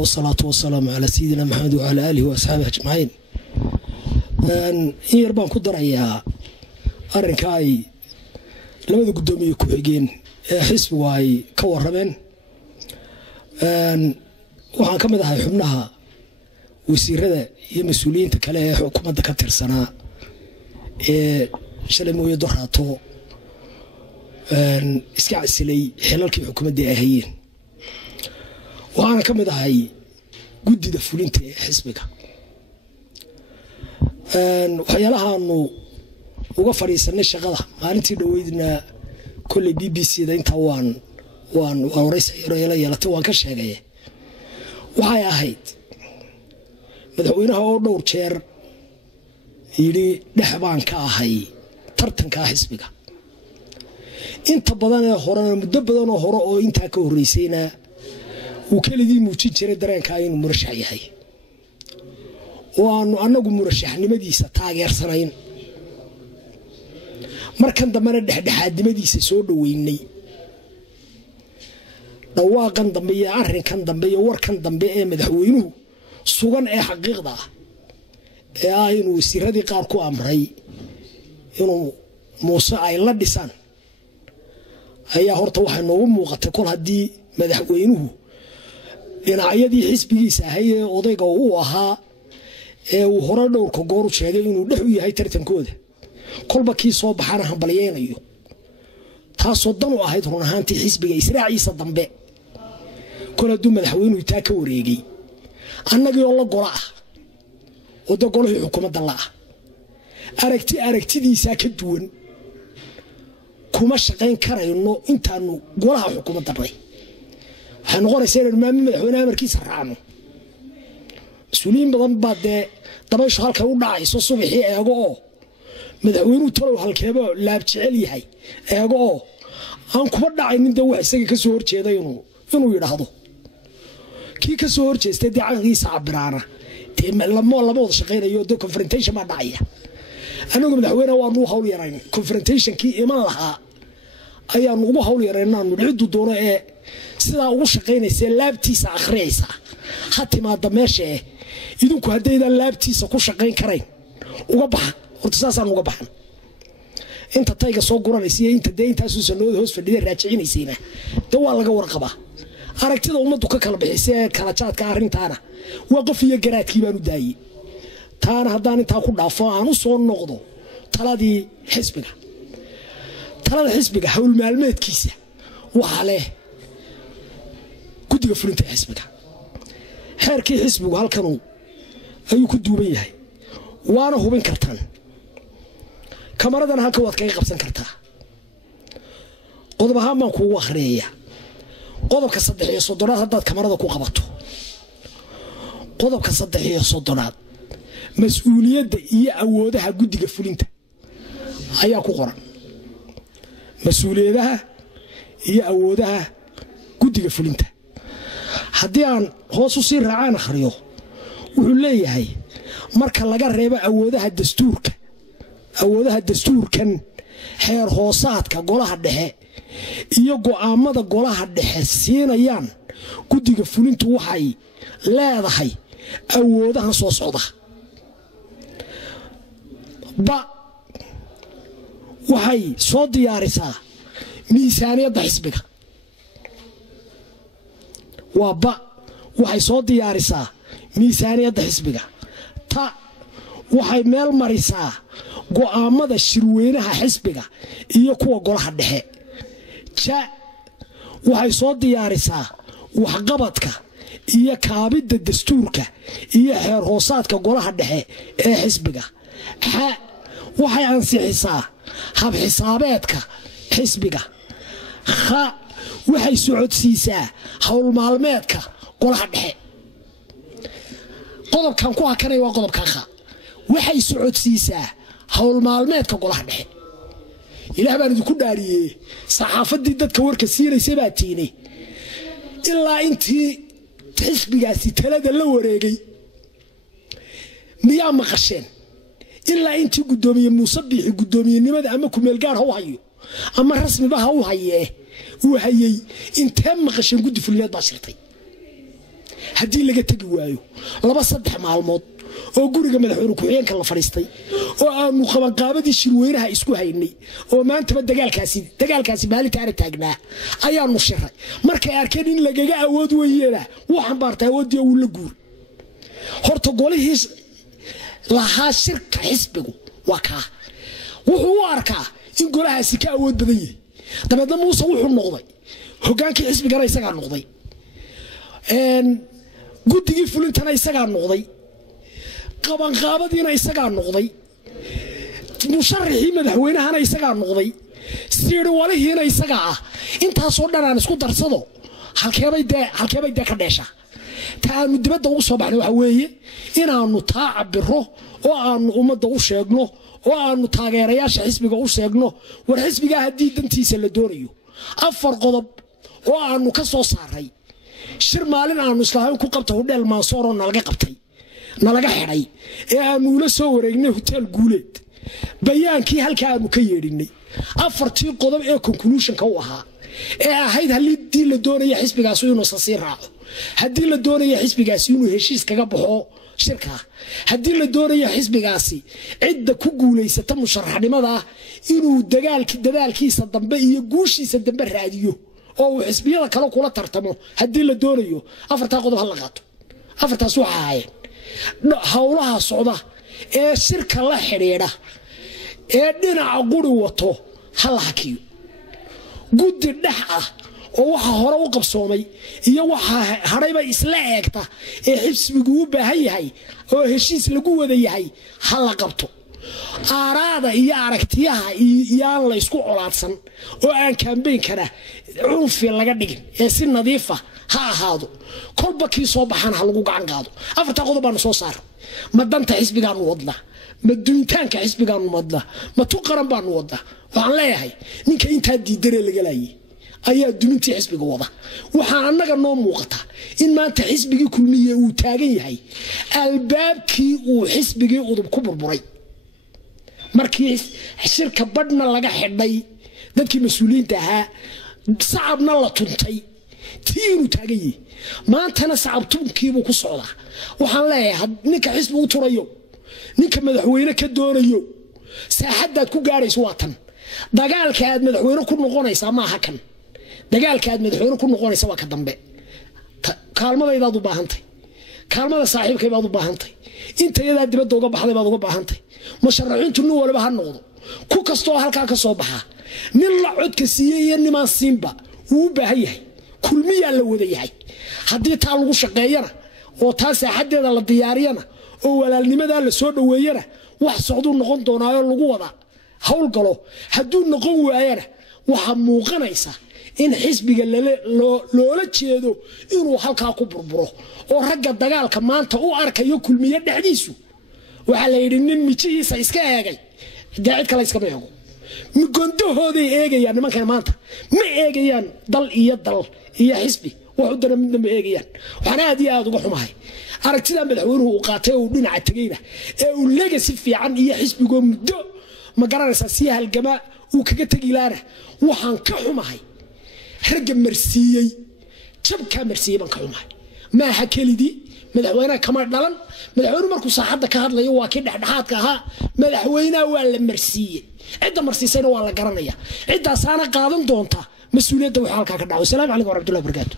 والصلاة والسلام على سيدنا محمد وعلى آله وأصحابه أجمعين. يربان كدر أيها أرنكاي لما ذو قدومي كوحيقين حسب واي كورمين waxaan ka mid ahay xubnaha wasiirada iyo mas'uuliyiinta kale ee xukuumadda ka tirsanaa ee shalay mooyo doraato iska casilay xilalkii xukuumadda ay hayeen waxaan ka mid ahay guddida fulinta ee xisbiga waxyaalahaanu uga fadhiisanay shaqada maalintii dhaweydna kolley BBC-da inta waan waraysi yeelatay waan ka sheegay waxay ahayd madaxweynaha oo dhowr jeer yiri dhaxbaan ka ahay tartanka xisbiga inta badan ee hore muddo badan oo hore oo inta ka horeysayna uu kalidii muujin jiray dareenka inuu murashax yahay oo aanu anagu murashaxnimadiisa taageersanayn markan dambana dhexdhexaadnimadiisa soo dhaweynay dhawaaqan dambe iyo arrinkan dambe iyo warkan dambe ee madaxweynuhu sugan ee xaqiiqda ah ee ah inuu wasiiradii qaar ku amray inuu muuse ay la dhisaan ayaa horta waxay noogu muuqatay kol haddii madaxweynuhu dhinacyadii xisbigiisa ahay ee odayga uu ahaa ee uu hore dhowrka goor u sheegay inuu dhex u yahay tartankooda kolba kii soo baxana hambalyeynayo taasoo dan u ahayd run ahaantii xisbiga israaciisa dambe kol hadduu madaxweynuhu taa ka wareegay annagii oo la gola ah oo de golihii xukuumadda la ah aragtidiisaa ka duwan kuma shaqayn karayno intaanu golaha xukuumadda nay waxay noqonaysaa inaynu maami madaxweynaha amarkiisa raacno mas-uuliyiin badan baa dee dabayshu halkay u dhacayso subaxii eego oo madaxweynuhu talow halkeeba laab jecel yahay eego oo aan kuba dhacaynin dee wax isaga ka soo horjeeda inuu yidhaahdo kii ka soo horjeestay dee caqligiisa cabiraana dee lama wada shaqaynayo dee confrontation baa dhacaya anagu madaxweyne waanu u hawl yarayn confrontationkii iman lahaa ayaanu ugu hawl yaraynaanu ciddu doono ee sidaa ugu shaqaynaysa laabtiisa akhriyaysa ha timaada meesha idinku haddaydan laabtiisa ku shaqayn karayn uga baxa horta saasaan uga baxan inta tayga soo guranaysa inta dee intaasuu sanooda hoos fadhida raajicinaysayna dee waa laga warqabaa aragtida ummaddu ka kala bixisay ee kala jaadka arrintaana waa qof iyo garaadkii baan u daayey taana haddaan intaa ku dhaafo aan u soo noqdo taladii xisbiga talada xisbiga hawl maalmeedkiisa waxaa leh guddiga fulinta xisbiga xeerkii xisbigu halkanuu ayuu ku duuban yahay waana hubin kartaan kamaradana halka waad kaga qabsan kartaa qodob ahaan baan kuugu akhriyaya qodobka 3 haddaad kamarada ku qabato qodobka 3 mas-uuliyadda iyo awoodaha guddiga fulinta ayaa ku qoran mas-uuliyadaha iyo awoodaha guddiga fulinta haddii aan hoos u sii raacaan akhriyo wuxuu leeyahay marka laga reebo awoodaha dastuurkan xeer hoosaadka golaha dhexe iyo go'aamada golaha dhexe siinayaan guddiga fulintu waxay leedahay awoodahan soo socda waxay soo diyaarisaa miisaaniyadda xisbiga waxay soo diyaarisaa miisaaniyadda xisbiga waxay meel marisaa go'aamada shirweynaha xisbiga iyo kuwa golaha dhexe waxay soo diyaarisaa waxqabadka iyo kaabidda dastuurka iyo xeer hoosaadka golaha dhexe ee xisbiga waxay ansixisaa habxisaabeedka xisbiga waxay socodsiisaa hawl maalmeedka golaha dhexe qodobkan ku hakanay waa qodobkan waxay socodsiisaa hawl maalmeedka golaha dhexe ilaah baan idinku dhaariyey saxaafadii dadka warka siinaysay baa tiinay ilaa intii xisbigaasi talada la wareegay miyaa maqasheen ilaa intii gudoomiye Muuse Biixi gudoomiyenimada ama ku meel gaar ha u hayo ama rasmiba ha u hayay intee maqasheen guddi fulineed baa shirtay haddii laga tagi waayo 2-3 maalmood oo guriga madaxweyne ku-xigeenka la fadhiistay oo aanu qabanqaabadii shirweynaha isku haynay oo maantaba dagaalkaasi maalinta aan taagnaa ayaanu shiray markay arkeen in lagaga awood weeyena waxaan baartay awoodii uu la guur horta golihii lahaa shirka xisbigu waa ka wuxuu u arkaa in golahaasi ka awood badan yahay dabeedna muuse wuxuu noqday hogaankii xisbigana isagaa noqday guddigii fulintana isagaa noqday qabanqaabadiina isagaa noqday musharaxii madaxweynahana isagaa noqday siirwalihiina isagaa ah intaasoo dhan aan isku darsado halkeebay dee ka dheesha taanu dibadda ugu soo baxnay waxa weeye inaanu taa cabiro oo aanu ummadda u sheegno oo aanu taageerayaasha xisbiga u sheegno war xisbiga haddii dantiisa la doonayo 4 qodob oo aanu ka soo saaray shir maalin aanu islaahayn ku qabta hudheel Mansoor oo nalaga qabtay nalaga xidhay ee aanu la soo wareegnay hotel Guuleed bayaankii halka aanu ka yeedhinay 4 qodob ee conclusion-ka u ahaa ee ahayd halii la doonayo xisbigaas inuu sii raaco haddii la doonayo xisbigaas inuu heshiis kaga baxo shirka haddii la doonayo xisbigaasi cidda ku guuleysata musharaxnimada inuu dadaalkiisa dambe iyo guushiisa dambe raadiyo oo uu xisbiyada kale kula tartamo haddii la doonayo 4 qodob hal la qaato 4taas waxa ahaayeen hawlaha socda ee shirka la xiriira ee dhinaca guri wato hal hakiyo guddi dhex ah oo waxa hore u qabsoomay iyo waxa harayba isla eegta ee xisbigu u baahan yahay oo heshiis lagu wada yahay hal la qabto aaraada iyo aragtiyaha iyaan la isku colaadsan oo aan campaign kana cunfi laga dhigin ee si nadiif ah ha ahaado kolba kii soo baxana ha lagu gacan qaado 4 qodob baan soo saaray ma danta xisbigaan wadna ma duuntaanka xisbigaan wadna ma tu qaran baan wadna waxaan leeyahay ninka inta diidare laga laayay ayaa dumintii xisbiga wada waxaan annaga noo muuqata in maanta xisbigii kulmiye uu taagan yahay albaabkii uu xisbigii udub ku burburay markii shirka badhna laga xidhay dadkii mas'uuliyiinta ahaa sacabna la tuntay tiinu taagan yahay maantana sacab tunkiibuu ku socdaa waxaan leeyahay ninka xisbi u turayo ninka madaxweyne ka doonayo saaxadaad ku gaarayso waa tan dagaalka aad madaxweyne ku noqonaysa ma aha kan dagaalka aad madaxweyne ku noqonaysa waa ka dambe kaalmadaydaad u baahantay kaalmada saaxiibkay baad u baahantay inta iyada dibadda uga baxday baad uga baahantay musharaxiintu nin walba ha noqdo ku kastoo halka ka soo baxa nin la codka siiyay iyo niman siinba uu baahan yahay kulmiya la wada yahay haddii taa lagu shaqeeyana oo taa saaxadeeda la diyaariyana oo walaalnimada la soo dhaweeyana wax socdo noqon doonaayo lagu wada hawl galo hadduu noqon waayana waxa muuqanaysa in xisbiga loola jeedo inuu halkaa ku burburo oo ragga dagaalka maanta u arkayo kulmiye dhexdiisu waxa la yiri nin mijihiisa iska eegay daacid kale iska meego migondahooday eegayaan nimankan maanta ma eegayaan dal iyo xisbi wuxuu dana midna ma eegayaan waxaan aad uga xumahay aragtida madaxweynuhu uu qaatay oo dhinaca tagayna ee uu legacy fiican iyo xisbiga muddo ma garanaysa si halgama uu kaga tagi laana waxaan ka xumahay ragga marsiiyay jabka marsiiyay baan ka xumahay ma aha kelidii madaxweynaha kama dhalan madaxweynuhu markuu saaxadda ka hadlayo waa kii dhexdhexaadka ahaa madaxweynaha waa la marsiiyay cidda marsiisayna waa la garanaya ciddaas aana qaadan doonta mas'uuliyadda waxa halka ka dhaco. Assalaamu calaykum wa rahmatullahi wa barakaatuh.